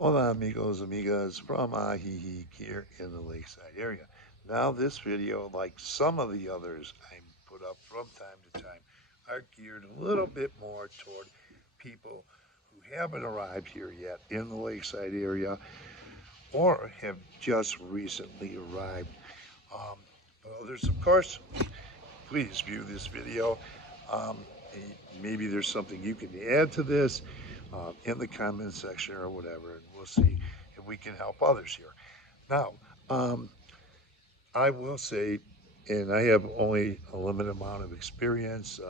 Hola amigos, amigas from Ajijic here in the Lakeside area. Now this video, like some of the others I put up from time to time, are geared a little bit more toward people who haven't arrived here yet in the Lakeside area or have just recently arrived. Um, but others, of course, please view this video. Um, Maybe there's something you can add to this in the comment section or whatever, and we'll see if we can help others here. Now, um, I will say, and I have only a limited amount of experience.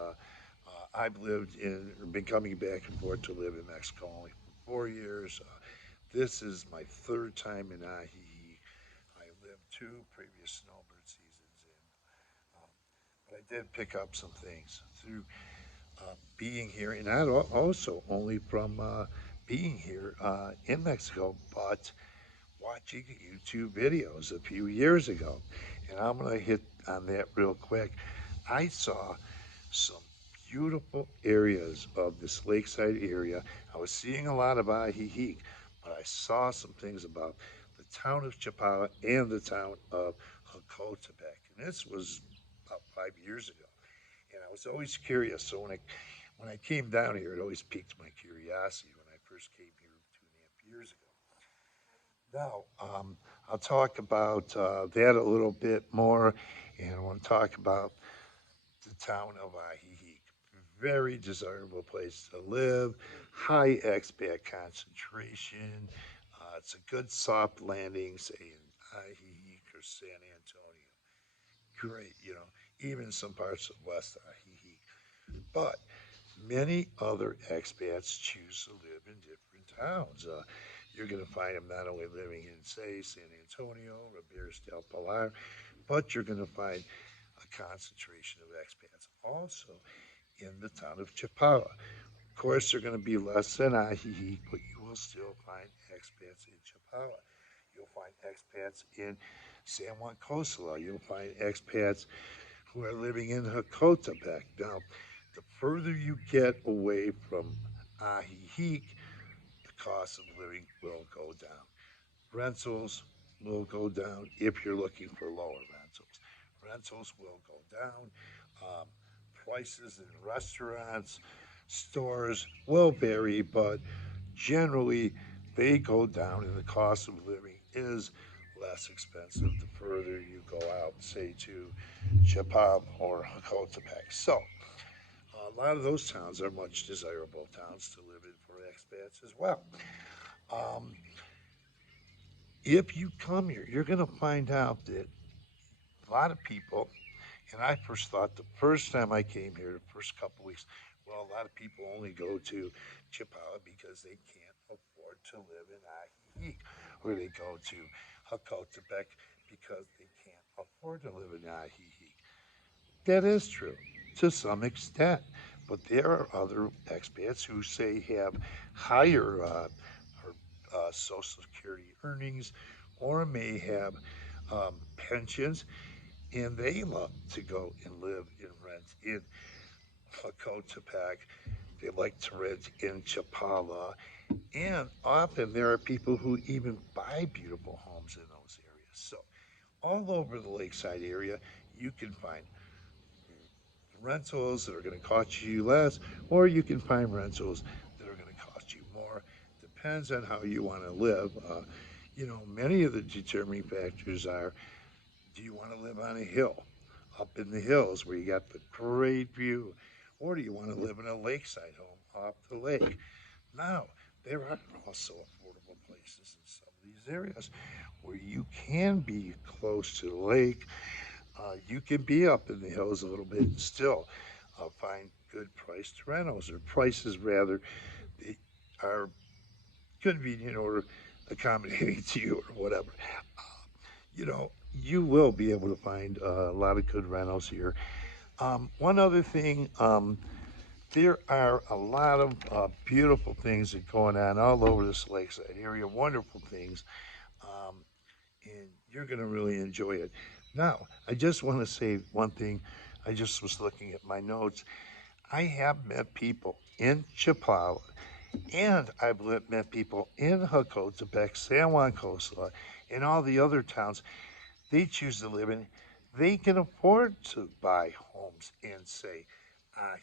I've lived in, or been coming back and forth to live in Mexico only for 4 years. This is my third time in Ajijic. I lived two previous snowbird seasons in, but I did pick up some things through being here, and not also only from being here in Mexico, but watching YouTube videos a few years ago. And I'm going to hit on that real quick. I saw some beautiful areas of this lakeside area. I was seeing a lot of Ajijic, but I saw some things about the town of Chapala and the town of Jocotepec. And this was about 5 years ago. And I was always curious. So when I came down here, it always piqued my curiosity when I first came here 2.5 years ago. Now, I'll talk about that a little bit more, and I want to talk about the town of Ajijic. Very desirable place to live, high expat concentration. It's a good soft landing, say in Ajijic or San Antonio. Great, even some parts of West Ajijic. But many other expats choose to live in different towns. You're going to find them not only living in, say, San Antonio, Ramirez del Pilar, but you're going to find a concentration of expats also in the town of Chapala. Of course, they're going to be less than Ajijic, but you will still find expats in Chapala. You'll find expats in San Juan Cosola. You'll find expats who are living in Jocotepec. Now, the further you get away from Ajijic, the cost of living will go down. Rentals will go down if you're looking for lower rentals. Rentals will go down. Um, Prices in restaurants, stores will vary, but generally they go down and the cost of living is less expensive the further you go out, say to Chapal or Jocotepec. So a lot of those towns are much desirable towns to live in for expats as well. Um, if you come here, you're going to find out that a lot of people, and I first thought the first time I came here, the first couple of weeks, well, a lot of people only go to Chippewa because they can't afford to live in Ajijic, or they go to Jocotepec because they can't afford to live in Ajijic. That is true to some extent, but there are other expats who say have higher Social Security earnings or may have pensions, and they love to go and live and rent in Jocotepec. They like to rent in Chapala, and often there are people who even buy beautiful homes in those areas. So all over the lakeside area, you can find rentals that are going to cost you less, or you can find rentals that are going to cost you more. Depends on how you want to live. Many of the determining factors are: do you want to live on a hill, up in the hills where you got the great view, or do you want to live in a lakeside home off the lake? Now, there are also affordable places in some of these areas where you can be close to the lake. You can be up in the hills a little bit and still find good priced rentals, or prices rather, that are convenient or accommodating to you or whatever. You will be able to find a lot of good rentals here. One other thing, there are a lot of beautiful things that are going on all over this lakeside area, wonderful things, um, and you're going to really enjoy it. Now, I just want to say one thing. I just was looking at my notes. I have met people in Chapala And I've met people in Hacotepec, San Juan Coastline, and all the other towns they choose to live in. They can afford to buy homes and say, ah,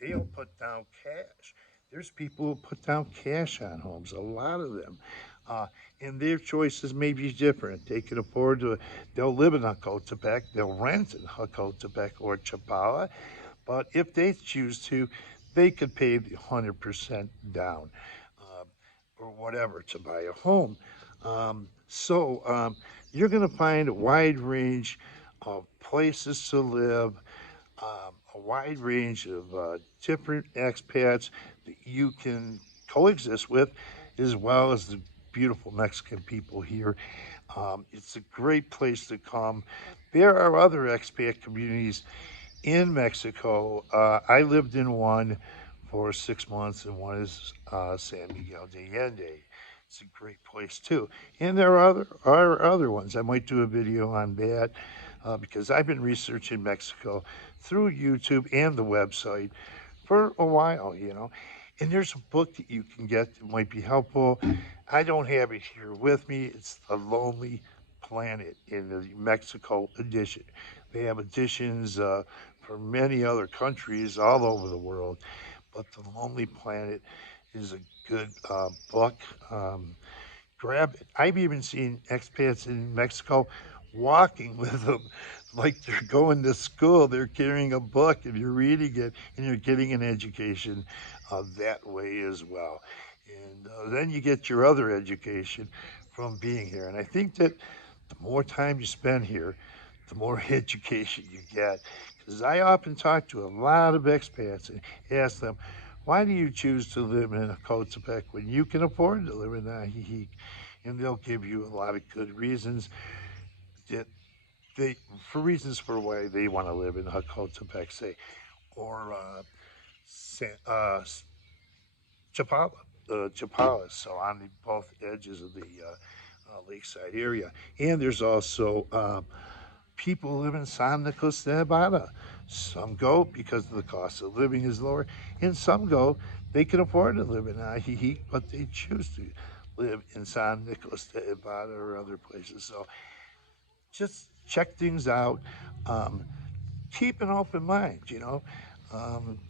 they'll put down cash. There's people who put down cash on homes, a lot of them. Uh, and their choices may be different. They can afford to, they'll live in Hacotepec, they'll rent in Hacotepec or Chapala, but if they choose to, they could pay the 100% down um, or whatever to buy a home. So you're going to find a wide range of places to live, a wide range of different expats that you can coexist with, as well as the beautiful Mexican people here. It's a great place to come. There are other expat communities in Mexico. I lived in one for 6 months, and one is San Miguel de Allende. It's a great place too. And there are other ones. I might do a video on that because I've been researching Mexico through YouTube and the website for a while, you know. And there's a book that you can get that might be helpful. I don't have it here with me. It's The Lonely Planet in the Mexico edition. They have editions for many other countries all over the world, but The Lonely Planet is a good book. Grab it. I've even seen expats in Mexico walking with them like they're going to school. They're carrying a book and you're reading it and you're getting an education that way as well. And then you get your other education from being here. And I think that the more time you spend here, the more education you get. Because I often talk to a lot of expats and ask them, why do you choose to live in Coatepec when you can afford to live in Ajijic? And they'll give you a lot of good reasons that they, for reasons for why they want to live in Coatepec, say, or Chapala, Chapala, so on the both edges of the lakeside area. And there's also people who live in San Nicolas de Habana. Some go because the cost of living is lower, and some go they can afford to live in Ajijic, but they choose to live in San Nicolas de Habana or other places. So just check things out. Um, Keep an open mind, you know.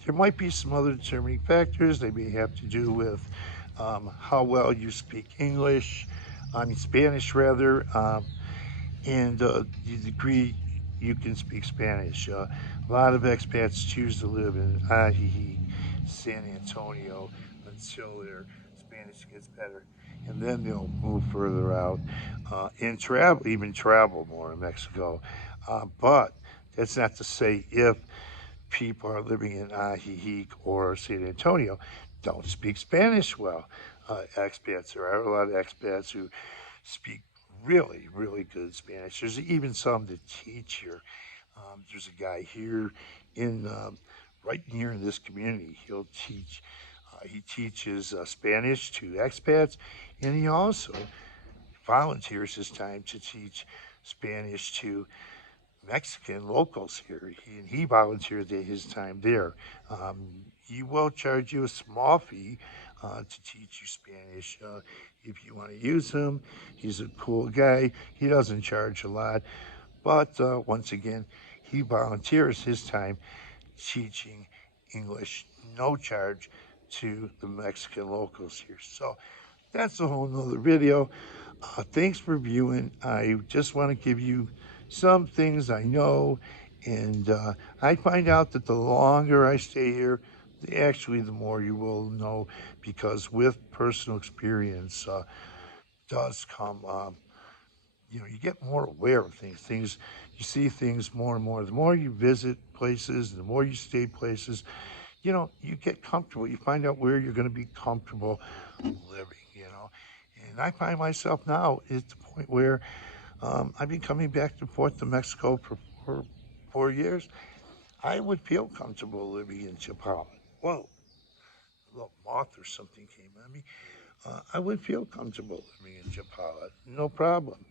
There might be some other determining factors. They may have to do with how well you speak English, I mean Spanish rather, and the degree you can speak Spanish. A lot of expats choose to live in Ajijic, San Antonio until their Spanish gets better, and then they'll move further out and travel, even travel more in Mexico. But that's not to say if people are living in Ajijic or San Antonio don't speak Spanish well. Expats, there are a lot of expats who speak really, really good Spanish. There's even some that teach here. There's a guy here in right here in this community. He'll teach. He teaches Spanish to expats, and he also volunteers his time to teach Spanish to Mexican locals here. He volunteered his time there. He will charge you a small fee to teach you Spanish if you want to use him. He's a cool guy. He doesn't charge a lot, but once again, he volunteers his time teaching English, no charge to the Mexican locals here. So that's a whole nother video. Thanks for viewing. I just want to give you some things I know, and I find out that the longer I stay here, actually, the more you will know, because with personal experience does come, you know, you get more aware of things. You see things more and more. The more you visit places, the more you stay places, you know, you get comfortable. You find out where you're going to be comfortable living, you know. And I find myself now at the point where I've been coming back and forth to Mexico for 4 years. I would feel comfortable living in Chapala. Whoa, a little moth or something came at me. I would feel comfortable living in Chapala, no problem.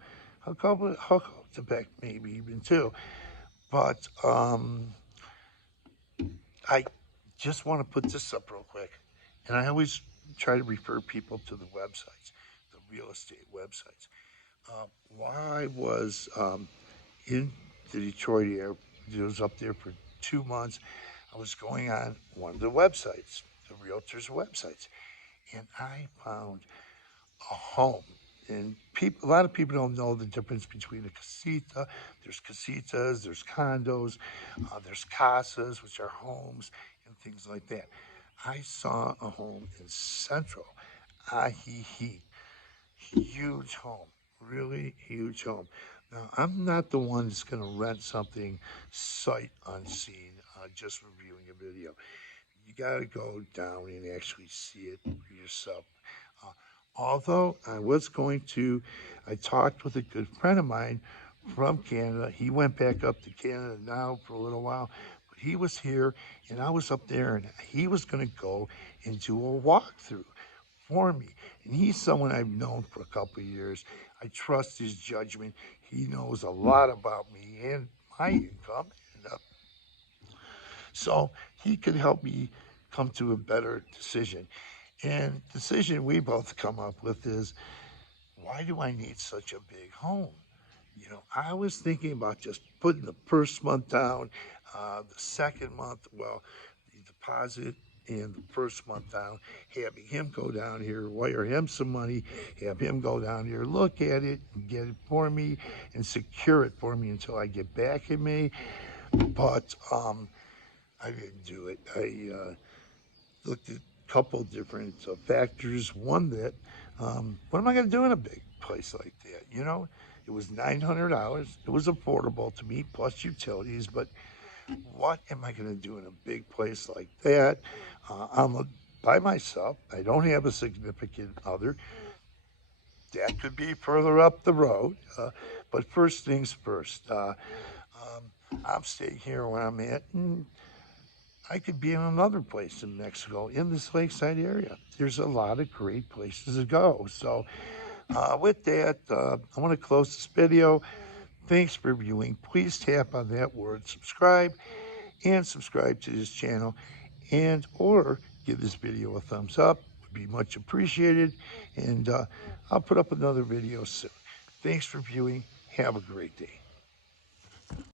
Tibet maybe even too. But I just want to put this up real quick. And I always try to refer people to the websites, the real estate websites. While I was in the Detroit area, I was up there for 2 months. I was going on one of the websites, the realtors' websites, and I found a home. And people, a lot of people don't know the difference between a casita. There's casitas, there's condos, there's casas, which are homes and things like that. I saw a home in Central Ajijic, huge home, really huge home. Now, I'm not the one that's going to rent something sight unseen, just reviewing a video. You got to go down and actually see it for yourself. Uh, Although I was going to, I talked with a good friend of mine from Canada. He went back up to Canada now for a little while, but he was here and I was up there and he was going to go and do a walkthrough for me. And he's someone I've known for a couple of years. I trust his judgment. He knows a lot about me and my income. And, so he could help me come to a better decision. And the decision we both come up with is, why do I need such a big home? I was thinking about just putting the first month down, the second month, well, the deposit and the first month down, having him go down here, wire him some money, have him go down here, look at it, and get it for me, and secure it for me until I get back in May. But I didn't do it. I looked at a couple different factors. One that, what am I going to do in a big place like that? It was $900. It was affordable to me, plus utilities. But what am I going to do in a big place like that? By myself. I don't have a significant other. That could be further up the road. But first things first. I'm staying here where I'm at. And I could be in another place in Mexico, in this lakeside area. There's a lot of great places to go. So, with that, I want to close this video. Thanks for viewing. Please tap on that word subscribe and subscribe to this channel, and or give this video a thumbs up. Would be much appreciated. And I'll put up another video soon. Thanks for viewing. Have a great day.